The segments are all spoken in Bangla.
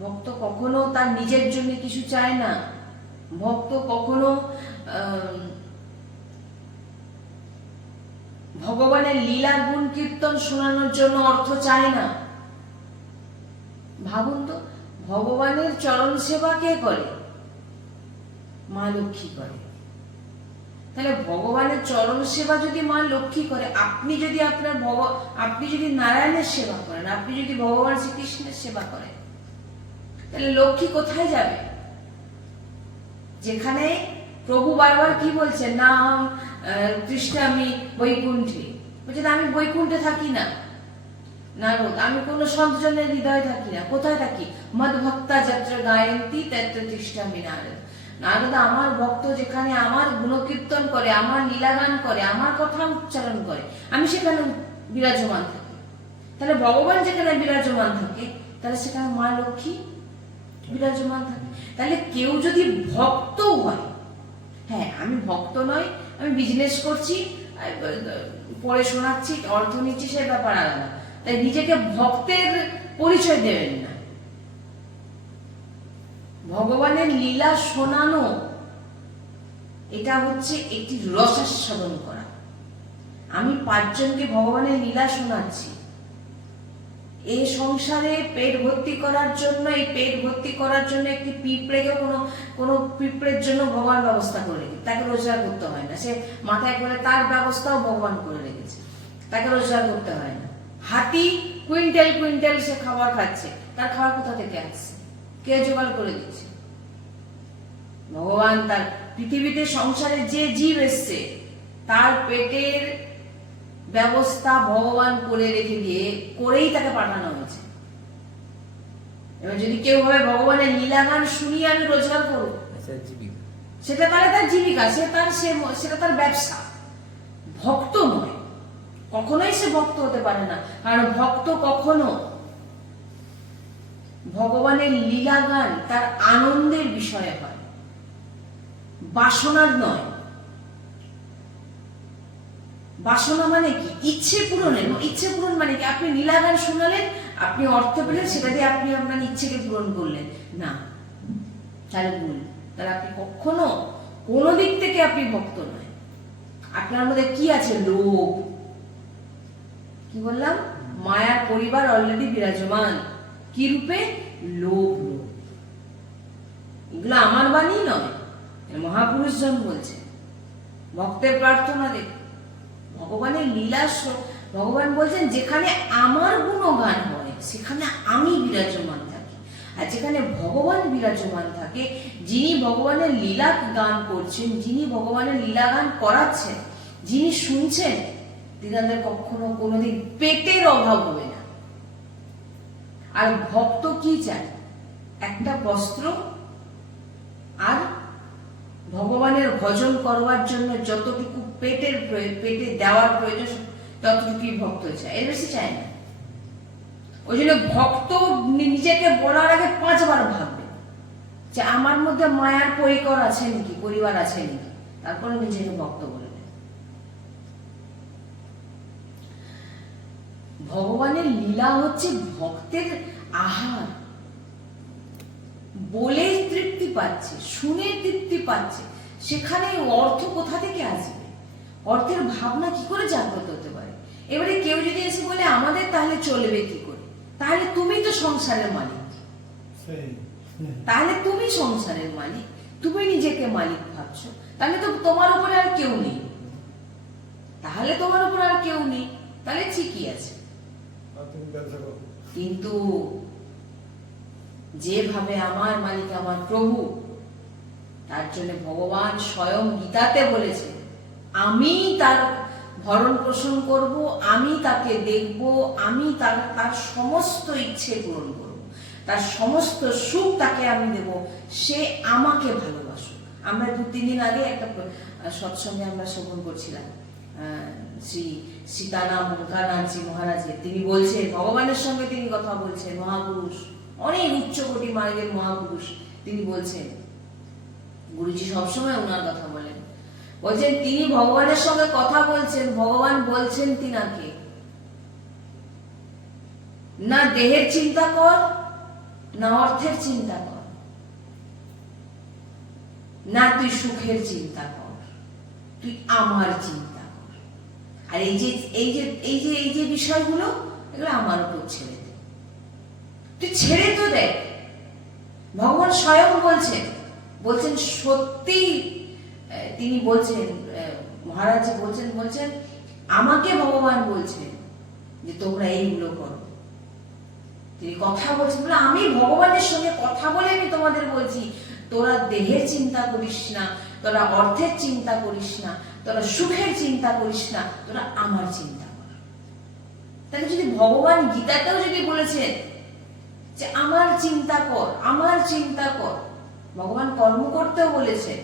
ভক্ত কখনো তার নিজের জন্য কিছু চায় না। ভক্ত কখনো ভগবানের লীলা গুণ কীর্তন শোনানোর জন্য অর্থ চায় না। ভাবুন তো, ভগবানের চরণ সেবা কে করে? মা লক্ষ্মী করে। তাহলে ভগবানের চরণ সেবা যদি মা লক্ষ্মী করে, আপনি যদি আপনার ভগ, আপনি যদি নারায়ণের সেবা করেন, আপনি যদি ভগবান শ্রীকৃষ্ণের সেবা করেন তাহলে লক্ষ্মী কোথায় যাবে? যেখানে প্রভু বারবার কি বলছেন? না কৃষ্ণ আমি বৈকুণ্ঠে। বলছেন আমি বৈকুণ্ঠে থাকি না। নারদ, আমি কোনো সন্তজনের হৃদয়ে থাকি না। কোথায় থাকি? মদ ভক্তা যাত্রা গায়ন্তী তত্র তিষ্ঠামি নারদ নারদ, আমার ভক্ত যেখানে আমার গুণকীর্তন করে, আমার লীলাগান করে, আমার কথা উচ্চারণ করে, আমি সেখানে বিরাজমান থাকি। তাহলে ভগবান যেখানে বিরাজমান থাকে, তাহলে সেখানে মা লক্ষ্মী বিরাজমান থাকে। তাহলে কেউ যদি ভক্ত হয় হ্যাঁ আমি ভক্ত নই, আমি বিজনেস করছি পড়ে শোনাচ্ছি, অর্থ নিচ্ছি, সে ব্যাপার আলাদা। তাই নিজেকে ভক্তের পরিচয় দেবেন না। ভগবানের লীলা শোনানো, এটা হচ্ছে একটি রসাস্বাদন করা। আমি পাঁচজনকে ভগবানের লীলা শোনাচ্ছি। এই সংসারে পেট ভর্তি করার জন্য, এই পেট ভর্তি করার জন্য একটি পিঁপড়েকে কোনো কোনো পিঁপড়ের জন্য ভগবান ব্যবস্থা করে রেখেছে। তাকে রোজগার করতে হয় না। সে মাথায় করে তার ব্যবস্থাও ভগবান করে রেখেছে। তাকে রোজগার করতে হয় না। হাতি কুইন্টাল কুইন্টাল সে খাবার খাচ্ছে। তার খাবার কোথা থেকে আসছে? কে জোগাড় করে দিচ্ছে? ভগবান তার পৃথিবীতে সংসারে যে জীব এসছে, তার পেটের ব্যবস্থা ভগবান করে রেখে দিয়ে করেই তাকে পাঠানো হয়েছে। এবার যদি কেউ ভাবে ভগবানের লীলাগান শুনিয়ে আমি রোজগার করব আচ্ছা সেটা তাহলে তার জীবিকা সে তার সে সেটা তার ব্যবসা। ভক্ত নয় কখনোই সে ভক্ত হতে পারে না। কারণ ভক্ত কখনো ভগবানের লীলাগান তার আনন্দের বিষয়ে হয় বাসনার নয়। বাসনা মানে কি? ইচ্ছে পূরণের। ইচ্ছে পূরণ মানে কি? আপনি লীলাগান শোনালেন, আপনি অর্থ পেলেন, সেটা দিয়ে আপনি আপনার ইচ্ছেকে পূরণ করলেন। না। তাহলে ভুল। তাহলে আপনি কখনো কোনো দিক থেকে আপনি ভক্ত নয়। আপনার মধ্যে কি আছে? লোভ। কি বললাম? মায়ার পরিবার অলরেডি বিরাজমান। কি রূপে? লোভ লোভ। এগুলো আমার বাণী নয়। মহাপুরুষজন বলছে ভক্তের প্রার্থনা দেখ ভগবানের লীলা ভগবান বলছেন, যেখানে আমার গুণগান হয়, সেখানে আমি বিরাজমান থাকি। আর যেখানে ভগবান বিরাজমান থাকে, যিনি ভগবানের লীলা গান করছেন, যিনি ভগবানের লীলা গান করাচ্ছেন, যিনি শুনছেন তিনাদের কখনো কোনোদিন পেটের অভাব হবে না। আর ভক্ত কি চায়? একটা বস্ত্র আর ভগবানের ভজন করবার জন্য যতটুকু পেটের পেটে দেওয়ার প্রয়োজন, ততটুকুই ভক্ত চায় এর বেশি চায় না। ওই জন্য ভক্ত নিজেকে বলার আগে পাঁচবার ভাববে যে আমার মধ্যে মায়ার পরিকর আছে নাকি, পরিবার আছে নাকি? তারপরে নিজেকে ভক্ত বলবে ভগবানের লীলা হচ্ছে ভক্তের আহার। বলে তৃপ্তি পাচ্ছে শুনে তৃপ্তি পাচ্ছে। সেখানে অর্থ কোথা থেকে আসবে? অর্থের ভাবনা কি করে জাগ্রত হতে পারে? এবারে কেউ যদি এসে বলে আমাদের তাহলে চলবে কি করে? তাহলে তুমি তো সংসারের মালিক। তাহলে তুমি সংসারের মালিক। তুমি নিজেকে মালিক ভাবছ। তাহলে তো তোমার উপরে আর কেউ নেই। তাহলে তোমার উপর আর কেউ নেই। তাহলে ঠিকই আছে। কিন্তু যেভাবে আমার মালিক আমার প্রভু, তার জন্য ভগবান স্বয়ং গীতাতে বলেছে, আমি তার ভরণ পোষণ করব, আমি তাকে দেখব, আমি তার তার সমস্ত ইচ্ছে পূরণ করব, তার সমস্ত সুখ তাকে আমি দেব, সে আমাকে ভালোবাসুক। আমরা দু, তিন দিন আগে একটা সৎসঙ্গে আমরা শ্রবণ করছিলাম শ্রী সীতারাম ওঙ্কারনাথজি মহারাজের। তিনি বলছেন, ভগবানের সঙ্গে তিনি কথা বলছেন, মহাপুরুষ। অনেক উচ্চকোটি মার্গের মহাপুরুষ। তিনি বলছেন, গুরুজি সবসময় ওনার কথা বলেন। বলছেন, তিনি ভগবানের সঙ্গে কথা বলছেন, ভগবান বলছেন তিনাকে। না দেহের চিন্তা কর, না অর্থের চিন্তা কর। না তুই সুখের চিন্তা কর, তুই আমার চিন্তা কর। আর এই যে এই যে এই যে এই যে বিষয়গুলো, এগুলো আমার উপর ছেড়ে তুই ছেড়ে তো দেখ ভগবান স্বয়ং বলছেন বলছেন সত্যি তিনি বলছেন মহারাজ বলছেন বলছেন, আমাকে ভগবান বলছেন যে তোমরা এইগুলো করো। তিনি কথা বলছেন, বলে আমি ভগবানের সঙ্গে কথা বলে আমি তোমাদের বলছি, তোরা দেহের চিন্তা করিস না, তোরা অর্থের চিন্তা করিস না, তোরা সুখের চিন্তা করিস না, তোরা আমার চিন্তা কর। তাহলে যদি ভগবান গীতাতেও যদি বলেছেন যে আমার চিন্তা কর, আমার চিন্তা কর। ভগবান কর্ম করতেও বলেছে।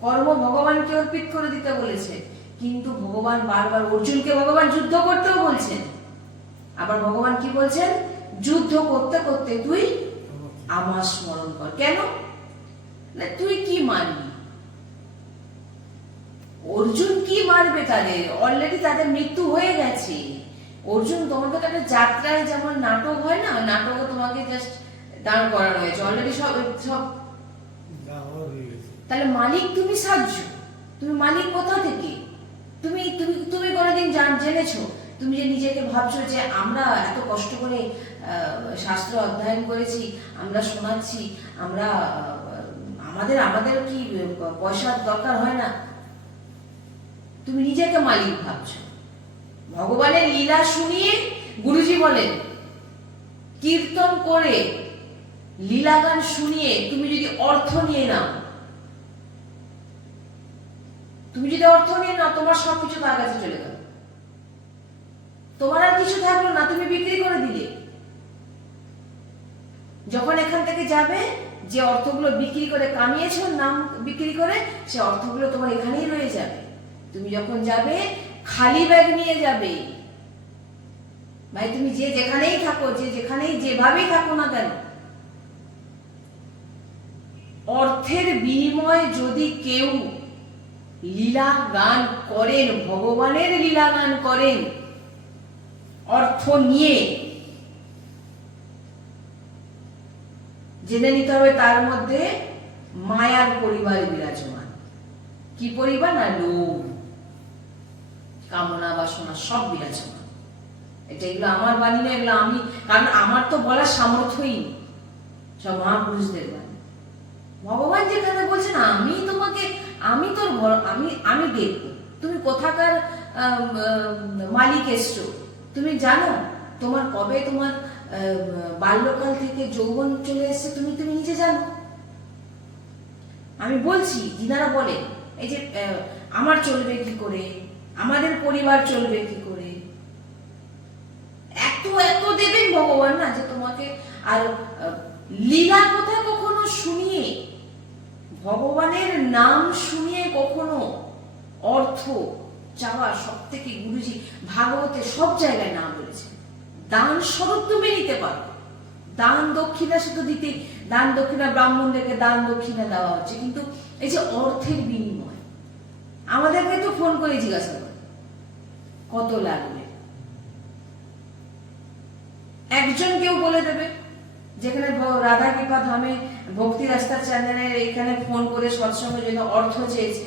কর্ম ভগবানকে অর্পিত করে দিতে বলেছে। কিন্তু ভগবান বারবার অর্জুনকে ভগবান যুদ্ধ করতেও বলছেন। আবার ভগবান কি বলছেন? যুদ্ধ করতে করতে তুই আমার স্মরণ কর। কেন? না, তুই কি মানবি? অর্জুন কি মারবে তাদের? অলরেডি তাদের মৃত্যু হয়ে গেছে। অর্জুন তোমাকে তো একটা যাত্রায় যেমন নাটক হয় না নাটকে তোমাকে জাস্ট দাঁড় করানো হয়েছে। অলরেডি সব সব তাহলে মালিক তুমি সাহায্য তুমি মালিক কোথা থেকে? তুমি তুমি তুমি কোনোদিন জান, জেনেছো? তুমি যে নিজেকে ভাবছ যে আমরা এত কষ্ট করে শাস্ত্র অধ্যয়ন করেছি, আমরা শোনাচ্ছি, আমরা আমাদের আমাদের কি পয়সার দরকার হয় না? তুমি নিজেকে মালিক ভাবছ। ভগবানের লীলা শুনিয়ে গুরুজি বলেন, কীর্তন করে লীলাগান শুনিয়ে তুমি যদি অর্থ নিয়ে নাও, তুমি যদি অর্থ নিয়ে নাও, তোমার সবকিছু তার কাছে চলে গেল। তোমার আর কিছু থাকল না, তুমি বিক্রি করে দিলে। যখন এখান থেকে যাবে, যে অর্থগুলো বিক্রি করে কামিয়েছো, নাম বিক্রি করে, সে অর্থগুলো তোমার এখানেই রয়ে যাবে। তুমি যখন যাবে খালি ব্যাগ নিয়ে যাবে। ভাই, তুমি যে যেখানেই থাকো, যে যেখানেই যেভাবেই থাকো না কেন, অর্থের বিনিময়ে যদি কেউ লীলা গান করেন, ভগবানের লীলা গান করেন, অর্থ নিয়ে, জেনে নিতে হবে তার মধ্যে মায়ার পরিবার বিরাজমান। কি পরিবার? না লোভ কামনা বাসনা সব বিরাজমান এটা এগুলো আমার বাণী না, এগুলো আমি, কারণ আমার তো বলার সামর্থ্যই নেই। সব মহাপুরুষদের বাণী। ভগবান যেখানে বলছেন, আমি তোমাকে, আমি তোর আমি আমি দেখব। তুমি কোথাকার মালিক এসছো? তুমি জানো, তোমার কবে তোমার বাল্যকাল থেকে যৌবন চলে এসছে তুমি তুমি নিজে জানো। আমি বলছি যিনারা বলে, এই যে আমার চলবে কি করে? আমাদের পরিবার চলবে কি করে? এত এত দেবেন ভগবান না যে তোমাকে আর লীলা কথা কখনো শুনিয়ে, ভগবানের নাম শুনিয়ে কখনো অর্থ চাওয়া সব থেকে গুরুজি ভাগবতে সব জায়গায় না বলেছে দান স্বরূপ তুমি নিতে পারো। দান দক্ষিণা শুধু দিতে দান দক্ষিণা ব্রাহ্মণদেরকে দান দক্ষিণা দেওয়া হচ্ছে। কিন্তু এই যে অর্থের বিনিময়, আমাদেরকে তো ফোন করে জিজ্ঞাসা কত লাগবে? একজন কেউ বলে দেবে। যেখানে রাধা কৃপা ধামে ভক্তি রাস্তার চ্যানেলের এখানে ফোন করে সৎসঙ্গের জন্য অর্থ চেয়েছে।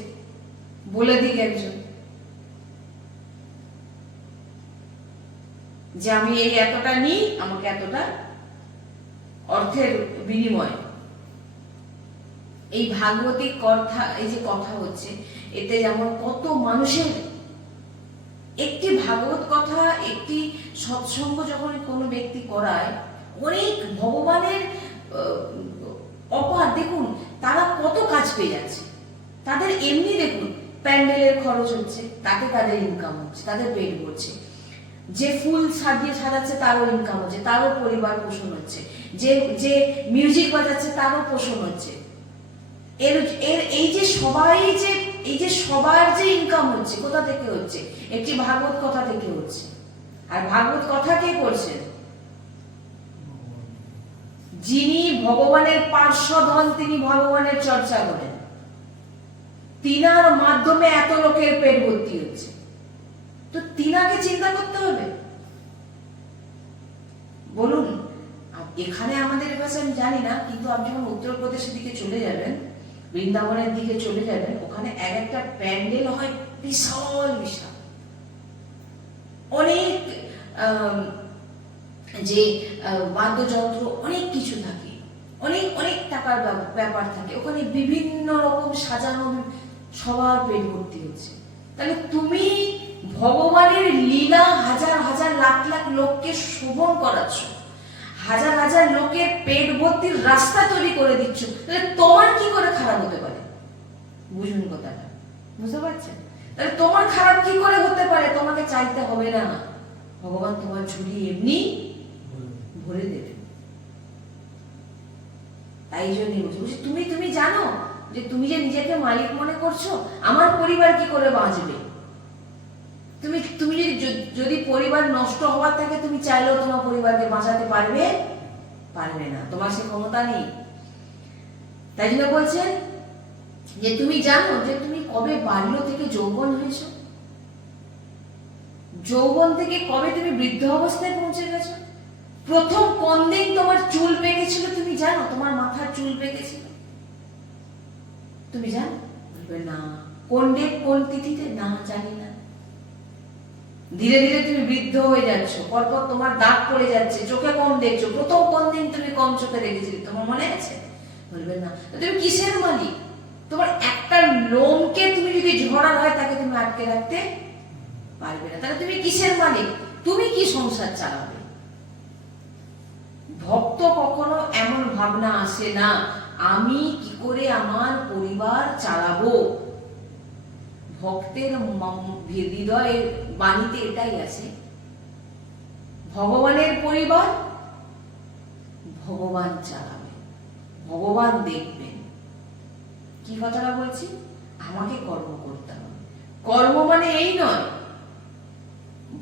বলে দিক একজন। যে আমি এই এতটা নিই, আমাকে এতটা অর্থের বিনিময়। এই ভাগবতী কথা, এই যে কথা হচ্ছে, এতে যেমন কত মানুষের একটি ভাগবত কথা, একটি সৎসঙ্গ যখন কোনো ব্যক্তি করায়, অনেক ভগবানের অপার দেখুন, তারা কত কাজ পেয়ে যাচ্ছে। তাদের এমনি দেখুন, প্যান্ডেলের খরচ হচ্ছে, তাতে তাদের ইনকাম হচ্ছে, তাদের পেট ভরছে। যে ফুল সাজিয়ে সাজাচ্ছে, তারও ইনকাম হচ্ছে, তারও পরিবার পোষণ হচ্ছে। যে যে মিউজিক বাজাচ্ছে, তারও পোষণ হচ্ছে। এর এর, এই যে সবাই যে এই যে সবার যে ইনকাম হচ্ছে, কোথা থেকে হচ্ছে? একটি ভাগবত কথা থেকে হচ্ছে। আর ভাগবত কথা কে করছেন যিনি ভগবানের পার্শ্বদ হন তিনি ভগবানের চর্চা করেন। তিনার মাধ্যমে এত লোকের পেট ভর্তি হচ্ছে। তো তিনাকে চিন্তা করতে হবে। বলুন এখানে আমাদের কাছে আমি জানি না, কিন্তু আপনি যখন উত্তরপ্রদেশের দিকে চলে যাবেন বৃন্দাবনের দিকে চলে যাবেন ওখানে এক একটা প্যান্ডেল হয় বিশাল বিশাল। অনেক যে বাদ্যযন্ত্র অনেক কিছু থাকে, অনেক অনেক টাকার ব্যাপ- ব্যাপার থাকে। ওখানে বিভিন্ন রকম সাজানো সবার পেট ভর্তি হচ্ছে। তাহলে তুমি ভগবানের লীলা হাজার হাজার, লাখ লাখ লোককে শোভন করাচ্ছ। হাজার হাজার লোকের পেট ভর্তির রাস্তা তৈরি করে দিচ্ছ। তাহলে তোমার কি করে খারাপ হতে পারে? বুঝুন কথাটা। বুঝতে পারছেন? তাহলে তোমার খারাপ কি করে হতে পারে? তোমাকে চাইতে হবে না। ভগবান তোমার ঝুলি এমনি ভরে দেবে। তাই জন্যই বলছি, তুমি তুমি জানো যে তুমি যে নিজেকে মালিক মনে করছ আমার পরিবার কি করে বাঁচবে? তুমি তুমি যদি যদি পরিবার নষ্ট হওয়ার থাকে, তুমি চাইলেও তোমার পরিবারকে বাঁচাতে পারবে পারবে না। তোমার সে ক্ষমতা নেই। তাই জন্য বলছেন যে, তুমি জানো যে, তুমি কবে বাল্য থেকে যৌবন হয়েছো? যৌবন থেকে কবে তুমি বৃদ্ধ অবস্থায় পৌঁছে গেছো? প্রথম কোন দিন তোমার চুল পেকেছিল তুমি জানো? তোমার মাথার চুল পেকেছিল। তুমি জানো? না। কোন ডেট, কোন তিথিতে? না, জানি না। ধীরে ধীরে তুমি বৃদ্ধ হয়ে যাচ্ছ। পরপর তোমার দাগ পড়ে যাচ্ছে, চোখে কম দেখছ। প্রথম কোন দিন তুমি কম চোখে দেখেছিলে। তোমার মনে আছে? বলবে না। তুমি কিসের মালিক? তোমার একটা লোমকে তুমি যদি ঝরার হয়, তাকে তুমি আটকে রাখতে পারবে না। তাহলে তুমি কিসের মালিক? তুমি কি সংসার চালাবে? ভক্ত কখনো এমন ভাবনা আসে না, আমি কি করে আমার পরিবার চালাবো? ভক্তের হৃদয়ের বাণীতে এটাই আছে। ভগবানের পরিবার ভগবান চালাবে, ভগবান দেখবেন। কি কথাটা বলছি? আমাকে কর্ম করতে হবে। কর্ম মানে এই নয়,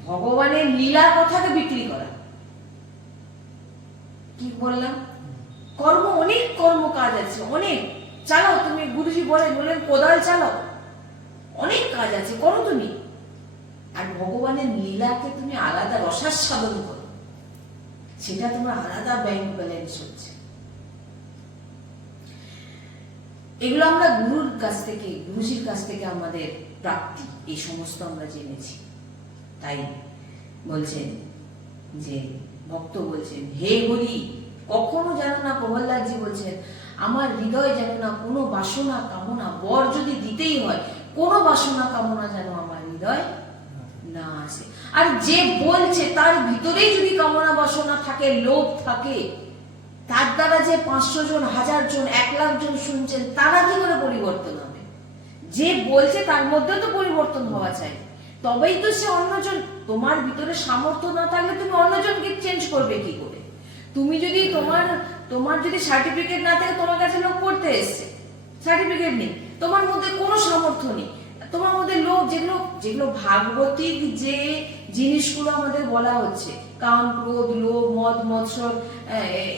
ভগবানের লীলা কথাকে বিক্রি করা। কি বললাম? কর্ম, অনেক কর্ম কাজ আছে, অনেক। চালাও, তুমি গুরুজি বলেন বলেন, কোদাল চালাও। অনেক কাজ আছে, করো তুমি। আর ভগবানের লীলাকে তুমি আলাদা রসাস্বাদন করো। সেটা তোমার আলাদা ব্যাংক ব্যালেন্স হচ্ছে। এগুলো আমরা গুরুর কাছ থেকে, গুরুজির কাছ থেকে আমাদের প্রাপ্তি, এই সমস্ত আমরা জেনেছি। তাই বলছেন যে, ভক্ত বলছেন, হে হরি কখনো যেন না প্রহ্লাদজি বলছেন, আমার হৃদয় যেন না, কোনো বাসনা কামনা বর যদি দিতেই হয় কোনো বাসনা কামনা যেন আমার হৃদয় না আসে। আর যে বলছে তার ভিতরেই যদি কামনা বাসনা থাকে, লোভ থাকে, তার দ্বারা যে পাঁচশো জন, হাজার জন, এক লাখ জন শুনছেন, তারা কি করে পরিবর্তন হবে? যে বলছে তার মধ্যে তো পরিবর্তন হওয়া চাই। তবেই তো সে অন্যজন, তোমার ভিতরে সামর্থ্য না থাকলে তুমি অন্যজনকে চেঞ্জ করবে কি করে? তুমি যদি তোমার তোমার যদি সার্টিফিকেট না থাকে, তোমার কাছে লোক পড়তে এসছে। সার্টিফিকেট নেই। তোমার মধ্যে কোনো সামর্থ্য নেই। তোমার মধ্যে লোক যেগুলো যেগুলো ভাগবতিক যে জিনিসগুলো আমাদের বলা হচ্ছে, কাম, ক্রোধ, লোভ, মদ, মৎসর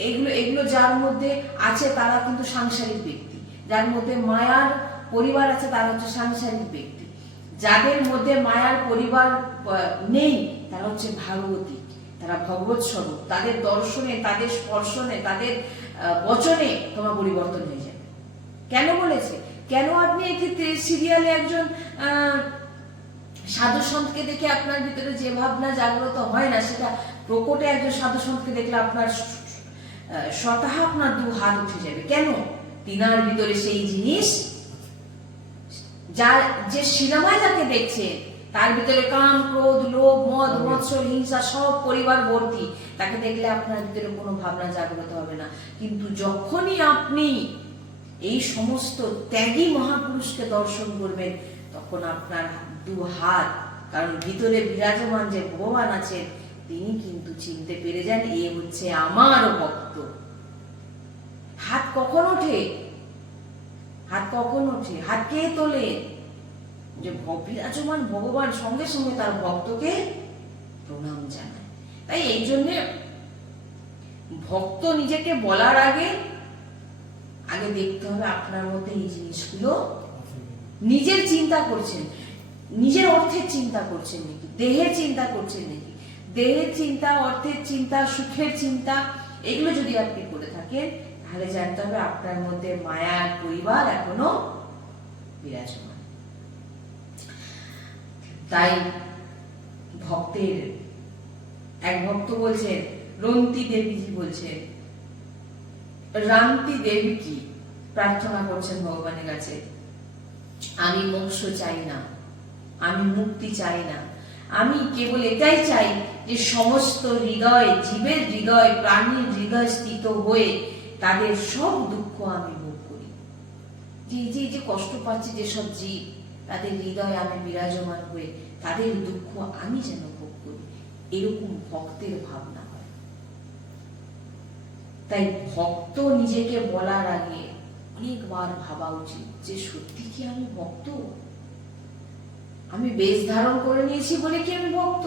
এগুলো এগুলো যার মধ্যে আছে তারা কিন্তু সাংসারিক ব্যক্তি। যার মধ্যে মায়ার পরিবার আছে তারা হচ্ছে সাংসারিক ব্যক্তি। যাদের মধ্যে মায়ার পরিবার নেই, তারা হচ্ছে ভাগবতী। তারা ভগবত স্বরূপ। তাদের দর্শনে, তাদের স্পর্শনে, তাদের বচনে তোমার পরিবর্তন হয়ে যাবে। কেন বলেছে? কেন আপনি এক্ষেত্রে সিরিয়ালে একজন সাধু সন্তকে দেখে আপনার ভিতরে যে ভাবনা জাগ্রত হয় না সেটা প্রকটে একজন সাধু সন্তকে দেখলে আপনার স্বতঃ আপনার দু হাত উঠে যাবে। কেন? তিনার ভিতরে সেই জিনিস যার যে সিনেমায় যাকে দেখছে তার ভিতরে কাম ক্রোধ লোভ মদ মৎসর হিংসা সব পরিবার ভর্তি তাকে দেখলে আপনার ভিতরে কোনো ভাবনা জাগ্রত হবে না। কিন্তু যখনই আপনি এই সমস্ত ত্যাগী মহাপুরুষকে দর্শন করবেন, তখন আপনার দু হাত, কারণ ভিতরে বিরাজমান যে ভগবান আছেন, তিনি কিন্তু চিনতে পেরে যান, এ হচ্ছে আমার ভক্ত। হাত কখন ওঠে? হাত কখন ওঠে? হাত কে তোলে? যে বিরাজমান ভগবান সঙ্গে সঙ্গে তার ভক্তকে প্রণাম জানায়। তাই এই জন্যে ভক্ত নিজেকে বলার আগে আগে দেখতে হবে আপনার মধ্যে এই জিনিসগুলো। নিজের চিন্তা করছেন। নিজের অর্থের চিন্তা করছেন নাকি? দেহের চিন্তা করছেন নাকি? দেহের চিন্তা, অর্থের চিন্তা, সুখের চিন্তা, এগুলো যদি আপনি করে থাকেন, তাহলে জানতে হবে আপনার মধ্যে মায়ার পরিবার এখনও বিরাজমান। তাই ভক্তের, এক ভক্ত বলছেন, রন্তি দেবীজি বলছেন রান্তি দেবী কি? প্রার্থনা করছেন ভগবানের কাছে। আমি মোক্ষ চাই না। আমি মুক্তি চাই না। আমি কেবল এটাই চাই যে সমস্ত হৃদয়, জীবের হৃদয়, প্রাণীর হৃদয় স্থিত হয়ে তাদের সব দুঃখ আমি ভোগ করি। যে যে যে কষ্ট পাচ্ছে যেসব জীব, তাদের হৃদয় আমি বিরাজমান হয়ে তাদের দুঃখ আমি যেন ভোগ করি। এরকম ভক্তের হয় তাই ভক্ত নিজেকে বলার আগে অনেকবার ভাবা উচিত যে সত্যি কি আমি ভক্ত? আমি বেশ ধারণ করে নিয়েছি বলে কি আমি ভক্ত?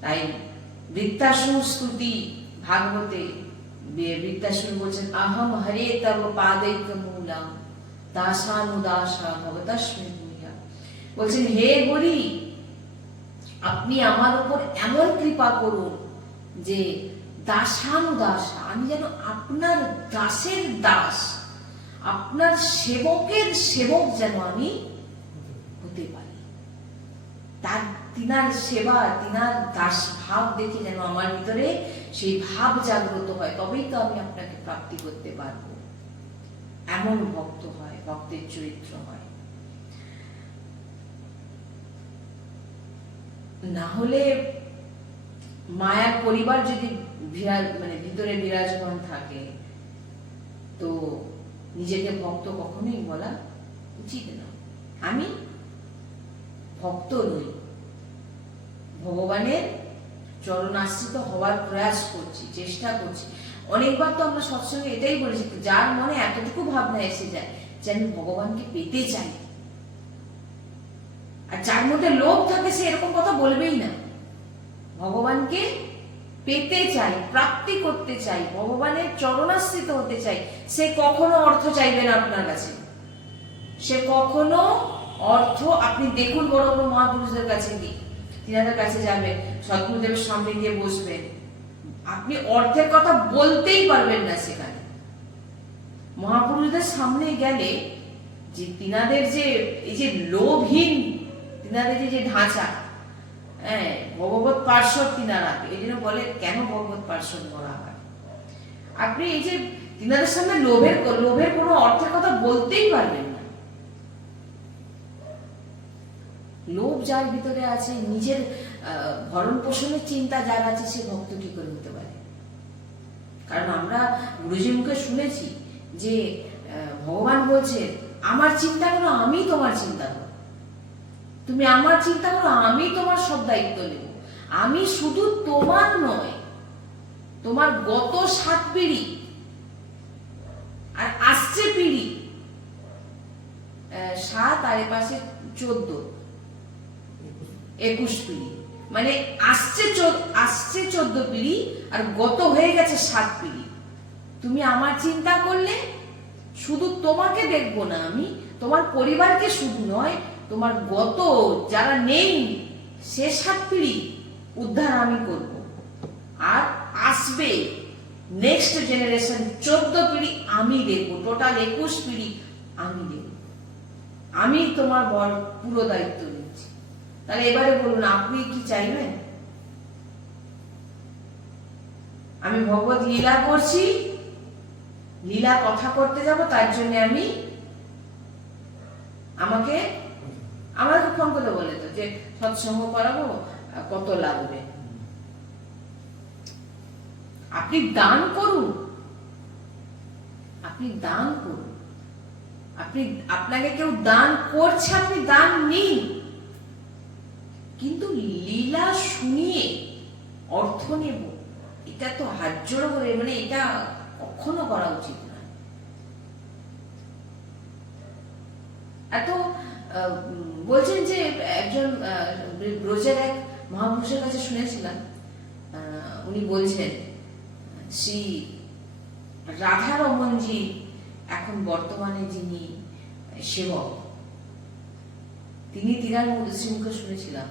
তাই বৃত্তাসুর স্তুতি ভাগবতে বৃত্তাসুর বলছেন, আহম হরে তব পাदैक মূলাম, দাসানুদাসা ভবতস্মে ভূয়া। বলছেন, হে হরি আপনি আমার উপর এমন কৃপা করুন যে দাসানুদাসা আমি যেন আপনার দাসের দাস, আপনার সেবকের সেবক যেন আমি হতে পারি। তার, তিনার সেবা, তিনার দাস ভাব দেখে যেন আমার ভিতরে সেই ভাব জাগ্রত হয়, তবেই তো আমি আপনাকে প্রাপ্তি করতে পারব। এমন ভক্ত হয়, ভক্তের চরিত্র হয়। না হলে মায়ার পরিবার যদি মানে ভিতরে বিরাজমান থাকে, তো নিজেকে ভক্ত কখনোই বলা উচিত না। আমি ভক্ত নই। ভগবানের চরণাশ্রিত হওয়ার প্রয়াস করছি, চেষ্টা করছি। অনেকবার তো আমরা সৎসঙ্গে এটাই বলেছি যার মনে এতটুকু ভাবনা এসে যায় যে আমি ভগবানকে পেতে চাই। আর যার মধ্যে লোভ থাকে সে এরকম কথা বলবেই না। ভগবানকে পেতে চাই, প্রাপ্তি করতে চাই, ভগবানের চরণাশ্রিত হতে চাই, সে কখনো অর্থ চাইবে না আপনার কাছে। সে কখনো অর্থ, আপনি দেখুন বড় বড় মহাপুরুষদের কাছে গিয়ে, তিনাদের কাছে যাবেন সদ্গুরুদেবের সামনে গিয়ে বসবেন আপনি অর্থের কথা বলতেই পারবেন না সেখানে। মহাপুরুষদের সামনে গেলে যে তিনাদের যে, এই যে লোভহীন, তিনাদের যে ঢাঁচা হ্যাঁ ভগবত পার্শ্বদ তিনারা এই জন্য বলে, কেন ভগবত পার্শ্বদ বলা হয়? আপনি এই যে তিনাদের সামনে লোভের লোভের কোনো অর্থের কথা বলতেই পারবেন না। লোভ যার ভিতরে আছে, নিজের ভরণ পোষণের চিন্তা যার আছে, সে ভক্ত কি করে হতে পারে? কারণ আমরা গুরুজির মুখে শুনেছি যে ভগবান বলছে, আমার চিন্তা কেন? আমি তোমার চিন্তা করো তুমি আমার চিন্তা করো, আমি তোমার সব দায়িত্ব নেব। আমি শুধু তোমার নয়, তোমার গত সাত পিড়ি আর আসছে পিড়ি সাত আর পাশে চোদ্দ, একুশ পিড়ি। মানে আসছে আসছে চোদ্দ পিড়ি আর গত হয়ে গেছে সাত পিড়ি। তুমি আমার চিন্তা করলে শুধু তোমাকে দেখব না আমি, তোমার পরিবারকে শুধু নয় তোমার গত যারা নেই, সে সাত পিড়ি উদ্ধার আমি করব। আর আসবে নেক্সট জেনারেশন চোদ্দ পিড়ি আমি দেখব টোটাল একুশ পিড়ি আমি দেখব। আমি তোমার বড় পুরো দায়িত্ব নিচ্ছি। তাহলে এবারে বলুন, আপনি কি চাইবেন? আমি ভগবত লীলা করছি, লীলা কথা করতে যাব, তার জন্য আমি আমাকে আমাকে ফোন করে বলে তো যে সৎসঙ্গ করাবো কত লাগবে? আপনি দান করুন। আপনি দান করুন। আপনি, আপনাকে কেউ দান করছে, আপনি দান নিন। কিন্তু লীলা শুনিয়ে অর্থ নেব, এটা তো হাত করে মানে এটা কখনো করা উচিত না এত বলছেন যে একজন ব্রজের এক মহাপুরুষের কাছে শুনেছিলাম। উনি বলছেন, শ্রী রাধা রমনজি এখন বর্তমানে যিনি সেবক, তিনি তিনার মুখে শ্রীমুখে শুনেছিলাম।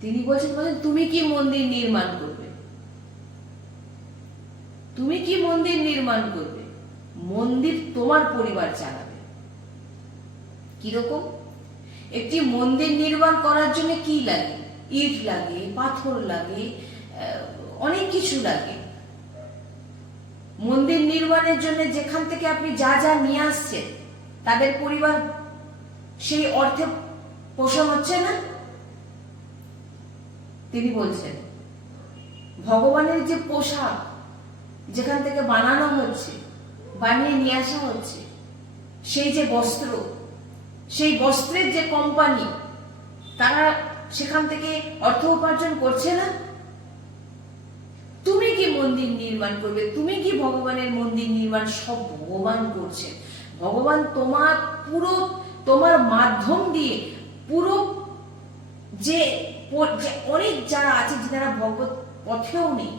তিনি বলছেন বলছেন, তুমি কি মন্দির নির্মাণ করবে? তুমি কি মন্দির নির্মাণ করবে? মন্দির তোমার পরিবার চালাবে। কীরকম? একটি মন্দির নির্মাণ করার জন্য কি লাগে? ইট লাগে, পাথর লাগে অনেক কিছু লাগে। মন্দির নির্মাণের জন্য যেখান থেকে আপনি যা যা নিয়ে আসছেন, তাদের পরিবার সেই অর্থে পোষণ হচ্ছে না? তিনি বলছেন, ভগবানের যে পোশাক যেখান থেকে বানানো হচ্ছে, বানিয়ে নিয়ে আসা হচ্ছে, সেই যে বস্ত্র সেই বস্ত্রের যে কোম্পানি, তারা সেখান থেকে অর্থ উপার্জন করছে না? তুমি কি মন্দির নির্মাণ করবে? তুমি কি ভগবানের মন্দির নির্মাণ সব ভগবান করছে। ভগবান তোমার পুরো, তোমার মাধ্যম দিয়ে পুরো যে অনেক যারা আছে যারা ভগবত পথেও নেই,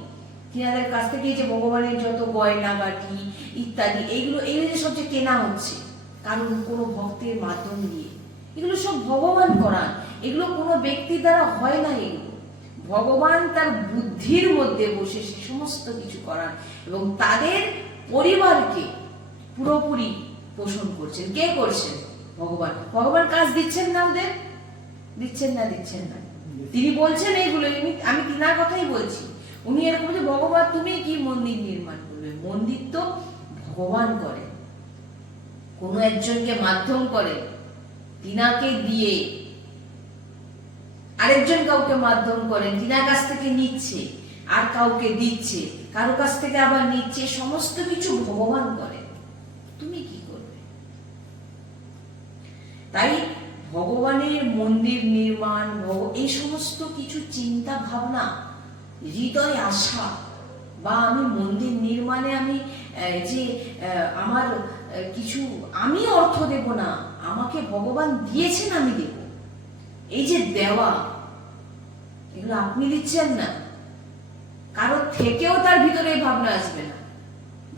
তিনাদের কাছ থেকে যে ভগবানের যত গয়না গাটি ইত্যাদি, এইগুলো এইগুলো যে সব যে কেনা হচ্ছে কারণ কোনো ভক্তের মাধ্যম দিয়ে এগুলো সব ভগবান করান। এগুলো কোনো ব্যক্তির দ্বারা হয় না এগুলো। ভগবান তার বুদ্ধির মধ্যে বসে সে সমস্ত কিছু করান এবং তাদের পরিবারকে পুরোপুরি পোষণ করছেন। কে করছেন? ভগবান। ভগবান কাজ দিচ্ছেন না ওদের? দিচ্ছেন না দিচ্ছেন না। তিনি বলছেন এইগুলো। আমি- আমি তিনার কথাই বলছি। উনি এরকম যে ভগবান, তুমি কি মন্দির নির্মাণ করবে? মন্দির তো ভগবান করে। কোনো একজনকে মাধ্যম করে, তিনাকে দিয়ে আরেকজন কাউকে মাধ্যম করেন তিনার কাছ থেকে নিচ্ছে, আর কাউকে দিচ্ছে, কারও কাছ থেকে আবার নিচ্ছে, সমস্ত কিছু ভগবান করে। তুমি কি করবে? তাই ভগবানের মন্দির নির্মাণ এই সমস্ত কিছু চিন্তা ভাবনা, হৃদয় আশা, বা আমি মন্দির নির্মাণে আমি যে আমার কিছু আমি অর্থ দেব না, আমাকে ভগবান দিয়েছেন আমি দেব। এই যে দেওয়া, এগুলো আপনি দিচ্ছেন না। কারোর থেকেও তার ভিতরে এই ভাবনা আসবে না।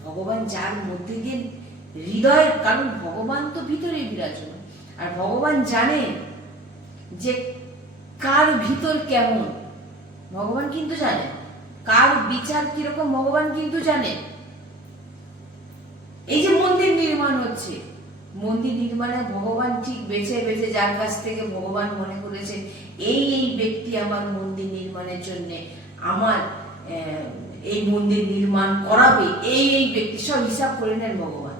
ভগবান যার মধ্যে দিয়ে হৃদয়ের কারণ ভগবান তো ভিতরে বিরাজমান। আর ভগবান জানেন যে কার ভিতর কেমন। ভগবান কিন্তু জানেন কার বিচার কীরকম, ভগবান কিন্তু মন্দির নির্মাণ হচ্ছে। মন্দির নির্মাণে ভগবান ঠিক বেছে বেছে যার কাছ থেকে ভগবান মনে করেছেন, এই এই ব্যক্তি আমার মন্দির নির্মাণের জন্য আমার এই মন্দির নির্মাণ করাবে, এই এই ব্যক্তি সব হিসাব করে নেন ভগবান।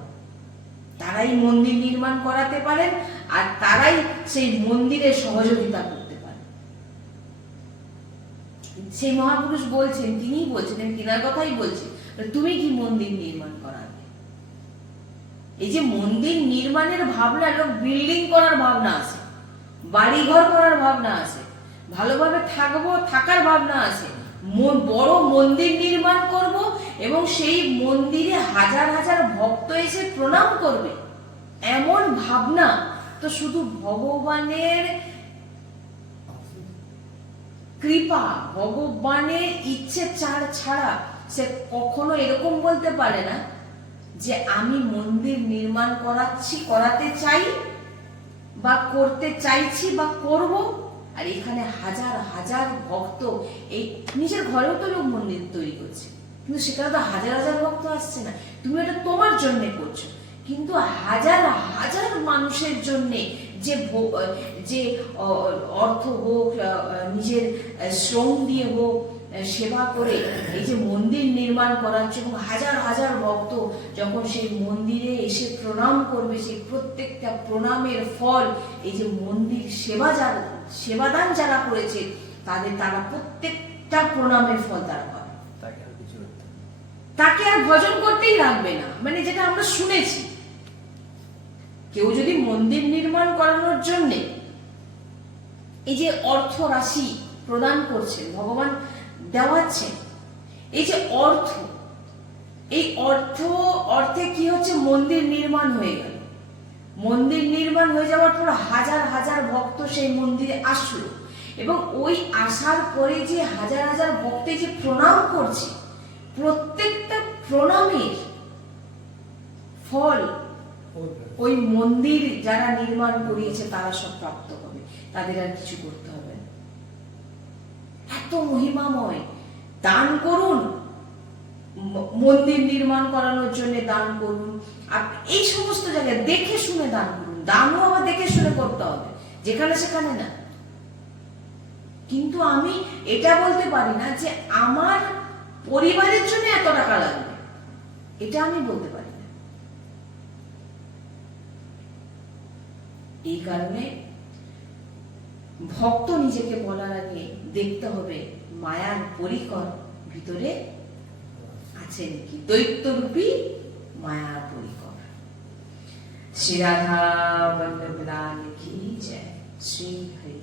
তারাই মন্দির নির্মাণ করাতে পারেন আর তারাই সেই মন্দিরে সহযোগিতা করতে পারেন। সেই মহাপুরুষ বলছেন, তিনিই বলছেন, তিনার কথাই বলছেন, তুমি কি মন্দির নির্মাণ করাবে? এই যে মন্দির নির্মাণের ভাবনা, লোক বিল্ডিং করার ভাবনা আছে বাড়ি ঘর করার ভাবনা আছে, ভালোভাবে থাকব থাকার ভাবনা আছে। বড় মন্দির নির্মাণ করব এবং সেই মন্দিরে হাজার হাজার ভক্ত এসে প্রণাম করবে। এমন ভাবনা, তো শুধু ভগবানের কৃপা, ভগবানের ইচ্ছে ছাড় ছাড়া সে কখনো এরকম বলতে পারে না। যে আমি মন্দির নির্মাণ করাচ্ছি, করাতে চাই বা করতে চাইছি বা করব। আর এখানে হাজার হাজার ভক্ত, এই নিজের ঘরেও তো লোক মন্দির তৈরি করছে। কিন্তু সেখানে তো হাজার হাজার ভক্ত আসছে না। তুমি এটা তোমার জন্য করছ। কিন্তু হাজার হাজার মানুষের জন্য যে যে অর্থ হোক নিজের শ্রম দিয়ে হোক সেবা করে এই যে মন্দির নির্মাণ করাচ্ছে এবং হাজার হাজার ভক্ত যখন সেই মন্দিরে এসে প্রণাম করবে সেই প্রত্যেকটা প্রণামের ফল এই যে মন্দির সেবা যারা সেবাদান যারা করেছে তাদের তারা প্রত্যেকটা প্রণামের ফল তারা পাবে তাকে আর। তাকে ভজন করতেই লাগবে না মানে যেটা আমরা শুনেছি কেউ যদি মন্দির নির্মাণ করানোর জন্যে এই যে অর্থ রাশি প্রদান করছেন ভগবান দেওয়াচ্ছেন এই যে অর্থ এই অর্থ অর্থে কি হচ্ছে? মন্দির নির্মাণ হয়ে গেল। মন্দির নির্মাণ হয়ে যাওয়ার পর হাজার হাজার ভক্ত সেই মন্দিরে আসলো এবং ওই আসার পরে যে হাজার হাজার ভক্তে যে প্রণাম করছে প্রত্যেকটা প্রণামের ফল ওই মন্দির যারা নির্মাণ করিয়েছে তারা সব প্রাপ্ত হবে। তাদের আর কিছু করতে এত মহিমাময়। দান করুন। মন্দির নির্মাণ করানোর জন্য দান করুন। আর এই সমস্ত জায়গায় দেখে শুনে দান করুন। দানও আবার দেখে শুনে করতে হবে। যেখানে সেখানে না। কিন্তু আমি এটা বলতে পারি না যে আমার পরিবারের জন্য এত টাকা লাগবে। এটা আমি বলতে পারি না। এই কারণে ভক্ত নিজেকে বলার আগে দেখতে হবে, মায়ার পরিকর ভিতরে আছেন কি? দৈত্যরূপী মায়ার পরিকর। শ্রী রাধা বল্লভ লাল কি জয়? শ্রী হরিবল